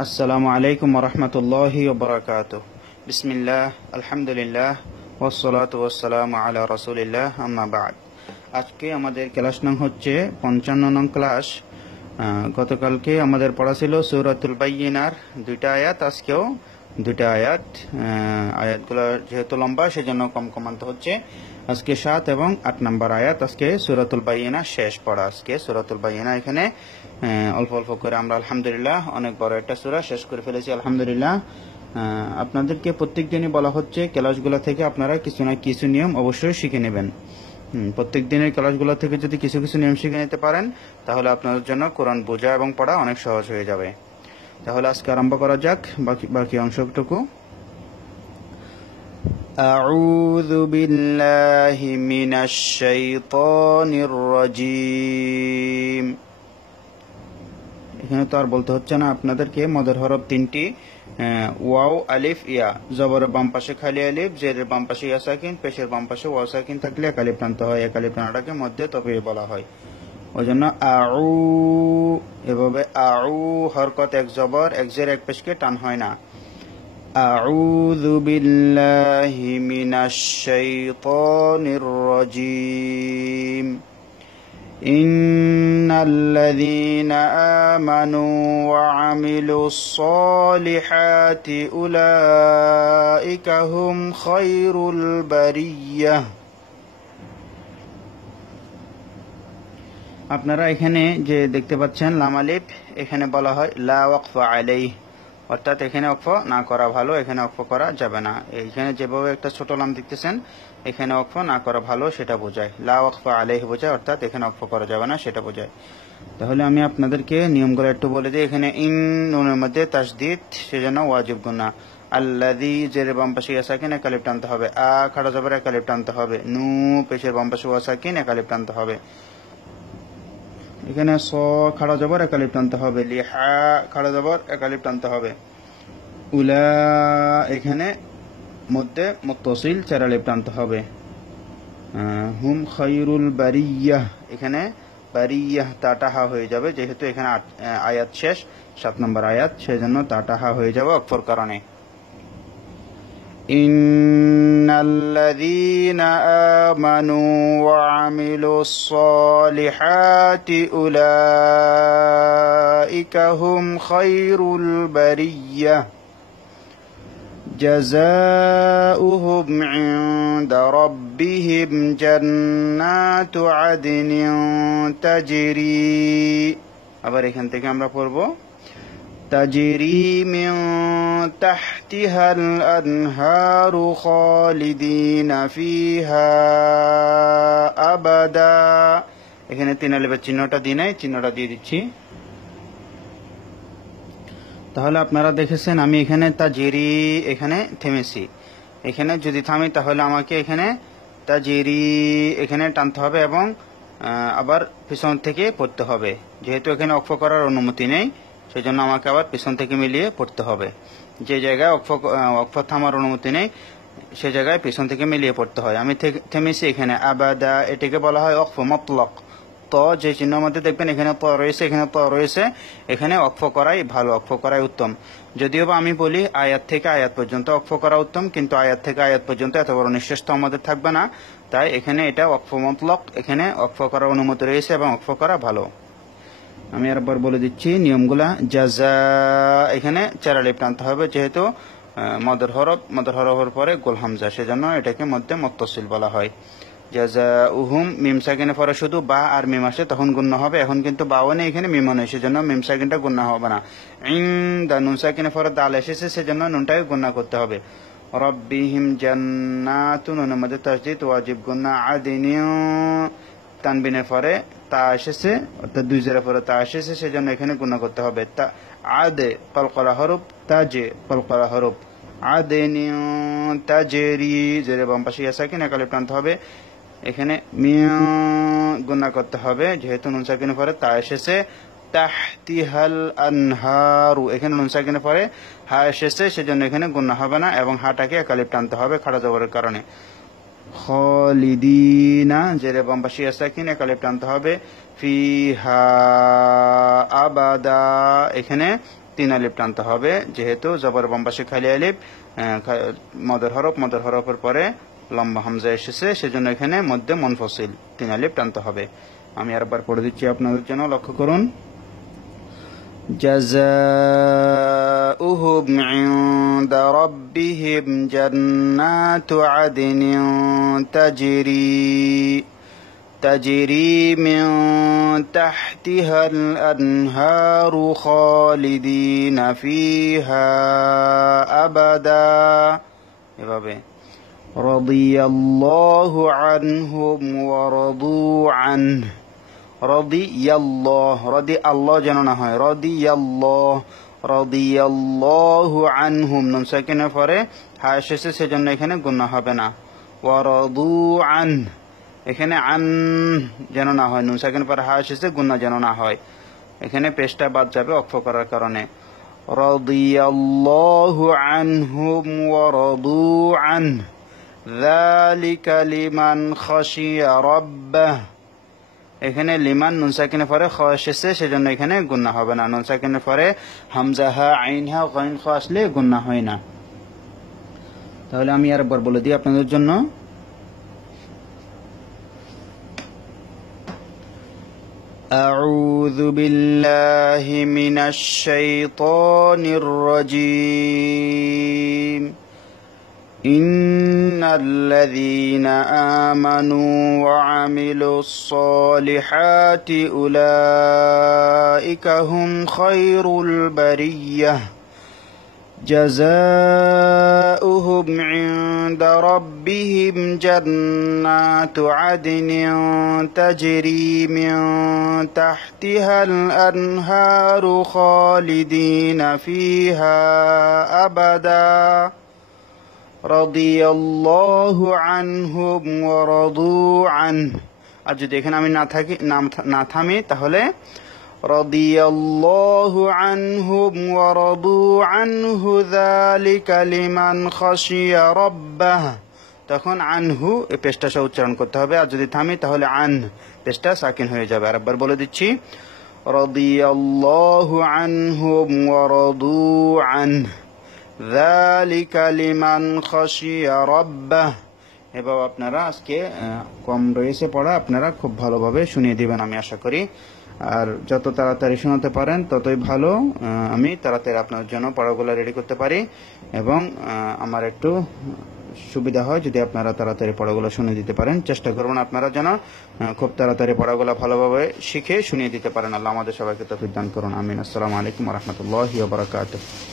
আসসালামু আলাইকুম ওয়া রাহমাতুল্লাহি ওয়া বারাকাতুহু। বিসমিল্লাহ, আলহামদুলিল্লাহ, ওয়াসসালাতু ওয়াসসালামু আলা রাসূলিল্লাহ, আম্মা বা'দ। আজকে আমাদের ক্লাস নং হচ্ছে 55 নং ক্লাস। গতকালকে আমাদের পড়া ছিল সূরাতুল বাইয়িনার দুইটা আয়াত, আজকেও দুইটা আয়াত। আয়াতগুলো যেহেতু লম্বা সেজন্য কম কম আনতে হচ্ছে। আজকে 7 এবং 8 নম্বর আয়াত। আজকে সূরাতুল বাইয়িনা শেষ পড়া। আজকে সূরাতুল বাইয়িনা এখানে অল্প অল্প করে আমরা আলহামদুলিল্লাহ অনেক বড় একটা সূরা শেষ করে ফেলেছি আলহামদুলিল্লাহ। আপনাদেরকে প্রত্যেক দিনই বলা হচ্ছে ক্লাসগুলো থেকে আপনারা কিছু না কিছু নিয়ম অবশ্যই শিখে নেবেন। প্রত্যেক দিনের ক্লাসগুলো থেকে যদি কিছু কিছু নিয়ম শিখে নিতে পারেন তাহলে আপনাদের জন্য কোরআন বোঝা এবং পড়া অনেক সহজ হয়ে যাবে। তাহলে আজকে আরম্ভ করা যাক বাকি অংশটুকু। আউযু বিল্লাহি মিনাশ শাইতানির রাজীম। এখানে তো আর বলতে হচ্ছে না আপনাদেরকে। মদের হরফ তিনটি, ওয়াও, আলিফ, ইয়া। জবরের বাম পাশে খালি আলিফ, জেরের বাম পাশে ইয়া সাকিন, পেশের বাম পাশে ওয়া সাকিন থাকলে এক আলিফ টানতে হয়। এক আলিফ টানাটাকে মধ্যে তবে বলা হয়। ওই জন্য আউ, এভাবে আউ হরকত এক জবর এক জের এক পেশকে টান হয় না। আউযু বিল্লাহি মিনাশ শাইতানির রাজীম। ইন্নাল্লাযীনা আমানু ওয়া আমিলুস সলিহাতি উলাইকা হুম খায়রুল বারিয়াহ। আপনারা এখানে যে দেখতে পাচ্ছেন লাম আলিফ, এখানে বলা হয় লা ওয়াকফা আলাইহি, অর্থাৎ এখানে ওয়াকফ না করা ভালো, এখানে ওয়াকফ করা যাবে না। এইখানে যেভাবে একটা ছোট লাম দেখতেছেন, এখানে ওয়াকফ না করা ভালো সেটা বোঝায়। লা ওয়াকফা আলাইহি বোঝায়, অর্থাৎ এখানে ওয়াকফ করা যাবে না সেটা বোঝায়। তাহলে আমি আপনাদেরকে নিয়মগুলো একটু বলে দিই। এখানে ইন নুনের মধ্যে তাসদীদ, সেজন্য ওয়াজিব গুন্না। আল্লাযী জের বাম পাশে ইয়া সাকিন এক আলিফ টানতে হবে। আ খাড়া জবর এক আলিফ টানতে হবে। নু পেশের বাম পাশে ওয়া সাকিন এক আলিফ টানতে হবে। এখানে স খাড়া জবর এক আলিফ টানতে হবে। লিহা খাড়া জবর এক আলিফ টানতে হবে। উলা এখানে মধ্যে মুত্তাসিল চার আলিফ টানতে হবে। হুম খায়রুল বারিয়াহ, এখানে বারিয়াহ তাটাহা হয়ে যাবে, যেহেতু এখানে আয়াত শেষ 7 নম্বর আয়াত, সেজন্য তাটাহা হয়ে যাবে অক্ষর কারণে। ইন্নাল্লাযীনা আমানু ওয়া আমিলুস সলিহাতি উলাইকা হুম খায়রুল বারিয়াহ জাযাউহুম ইনদা রাব্বিহিম জান্নাতু আদনিন তাজরি। আবার এখান থেকে আমরা পড়ব তাজরি মিন তাহতিহাল আনহারু খালিদিনা ফিহা আবাদা। এখানে 3 আলিফের চিহ্নটা দিই নাই, চিহ্নটা দিয়ে দিচ্ছি। তাহলে আপনারা দেখেছেন আমি এখানে তাজরি এখানে থেমেছি। এখানে যদি থামি তাহলে আমাকে এখানে তাজরি এখানে টানতে হবে এবং আবার পিছন থেকে পড়তে হবে। যেহেতু এখানে ওয়াকফ করার অনুমতি নেই, সেজন্য আমাকে আবার পিছন থেকে মিলিয়ে পড়তে হবে। যে জায়গায় ওয়াকফ থামার অনুমতি নেই সে জায়গায় পিছন থেকে মিলিয়ে পড়তে হয়। আমি থেমেছি এখানে আবাদা, এটাকে বলা হয় ওয়াকফ মুতলাক। ত যে চিহ্নের মধ্যে দেখবেন এখানে ত রয়েছে, এখানে ত রয়েছে, এখানে ওয়াকফ করাই ভালো, ওয়াকফ করাই উত্তম। যদিও বা আমি বলি আয়াত থেকে আয়াত পর্যন্ত ওয়াকফ করা উত্তম, কিন্তু আয়াত থেকে আয়াত পর্যন্ত এত বড় নিঃশ্বাস তো আমাদের থাকবে না, তাই এখানে এটা ওয়াকফ মুতলাক, এখানে ওয়াকফ করার অনুমতি রয়েছে এবং ওয়াকফ করা ভালো। আমি আরেকবার বলে দিচ্ছি নিয়মগুলা। জাযা এখানে 4 আলিফ টানতে হবে, যেহেতু মদের হরফের পরে গোল হামজা, সেজন্য এটাকে মধ্যে মুত্তাসিল বলা হয়। জাযাউহুম মিম সাকিনের পরে শুধু বা আর মিম আসে তখন গুণনা হবে। এখন কিন্তু বাও নেই, এখানে মিমও নেই, সেজন্য মিম সাকিনটা গুণনা হবে না। ইনদা নুন সাকিনের পরে দাল এসেছে, সেজন্য নুনটাকে গুণনা করতে হবে। রাব্বিহিম জান্নাতুন, নুনের মধ্যে তাসদীদ ওয়াজিব গুণনা। আদিনিন তানবিনের পরে তা এসেছে, অর্থাৎ 2 জেরের পরে তা এসেছে, সেজন্য এখানে গুণনা করতে হবে। তা আদে কলকলা হরফ, তাজে কলকলা হরফ। আদিনিন তাজরি জেরে বাম পাশে ইয়া সাকিন এক আলিফ টানতে হবে। এখানে মিয়া গুণা করতে হবে, যেহেতু নুন সাকিনের পরে তা এসেছে। তাহতিহাল আনহারু, এখানে নুন সাকিনের পরে হা এসেছে, সেজন্য এখানে গুণা হবে না এবং হাটাকে এক আলিফ টানতে হবে খাড়া জবরের কারণে। খালিদিনা জেরে বাম পাশে ইয়া সাকিন এক আলিফ টানতে হবে। ফিহা আবাদা, এখানে 3 আলিফ টানতে হবে, যেহেতু জবর বাম পাশে খালি আলিফ, মদর হরফের পরে লম্বা হামজা এসেছে, সেজন্য এখানে মধ্যে মুনফাসিল 3 আলিফ টানতে হবে। আমি আরেকবার পড়ে দিচ্ছি আপনাদের জন্য, লক্ষ্য করুন। জাযাউহুম ইনদা রাব্বিহিম জান্নাতু আদনিন তাজরি মিন তাহতিহাল আনহারু খালিদিনা ফিহা আবাদা। এভাবে রাদিয়াল্লাহু আনহুম ওয়া রাদু আনহু। রদি আল্লাহ যেন না হয়, রাদিয়াল্লাহু আনহুম, নুন সাকিনের পরে হা এসেছে, সেজন্য এখানে গুণা হবে না। ওয়া রাদু আন, এখানে আন যেন না হয়, নুন সাকিনের পরে হা এসেছে, গুণা যেন না হয়, এখানে পেশটা বাদ যাবে অক্ফ করার কারণে। রাদিয়াল্লাহু আনহুম ওয়া রাদু আন যালিকা লিমান খাশিয়া রাব্বাহ। এখানে লিমান নুন সাকিনের পরে খ এসেছে, সেজন্য এখানে গুণা হবে না। নুন সাকিনের পরে হামজা হা আইন হা গাইন খ আসলে গুণা হয় না। তাহলে আমি আরেকবার বলে দিই আপনাদের জন্য। আউযু বিল্লাহি মিনাশ শাইতানির রাজীম। إن الذين آمنوا وعملوا الصالحات أولئك هم خير البرية جزاؤهم عند ربهم جنات عدن تجري من تحتها الأنهار خالدين فيها أبدا রাদিয়াল্লাহু আনহুম ওয়া রাদু আনহু। আর যদি এখানে আমি না থামি তাহলে রাদিয়াল্লাহু আনহুম ওয়া রাদু আনহু যালিকা লিমান খাশিয়া রাব্বাহ, তখন আনহু এই পেশটা উচ্চারণ করতে হবে। আর যদি থামি তাহলে আন, পেশটা সাকিন হয়ে যাবে। আরেকবার বলে দিচ্ছি, রাদিয়াল্লাহু আনহুম ওয়া রাদু আনহু যালিকা লিমান খাশিয়া রাব্বাহ। এভাবে আপনারা আজকে কম রয়েছে পড়া, আপনারা খুব ভালোভাবে শুনিয়ে দিবেন আমি আশা করি। আর যত তাড়াতাড়ি শোনাতে পারেন ততই ভালো, আমি তাড়াতাড়ি আপনার জন্য পড়াগুলো রেডি করতে পারি এবং আমার একটু সুবিধা হয় যদি আপনারা তাড়াতাড়ি পড়াগুলো শুনে দিতে পারেন। চেষ্টা করবেন আপনারা যেন খুব তাড়াতাড়ি পড়াগুলো ভালোভাবে শিখে শুনিয়ে দিতে পারেন। আল্লাহ আমাদের সবাইকে তৌফিক দান করুন, আমিন। আসসালামু আলাইকুম ওয়া রাহমাতুল্লাহি ওয়া বারাকাতুহু।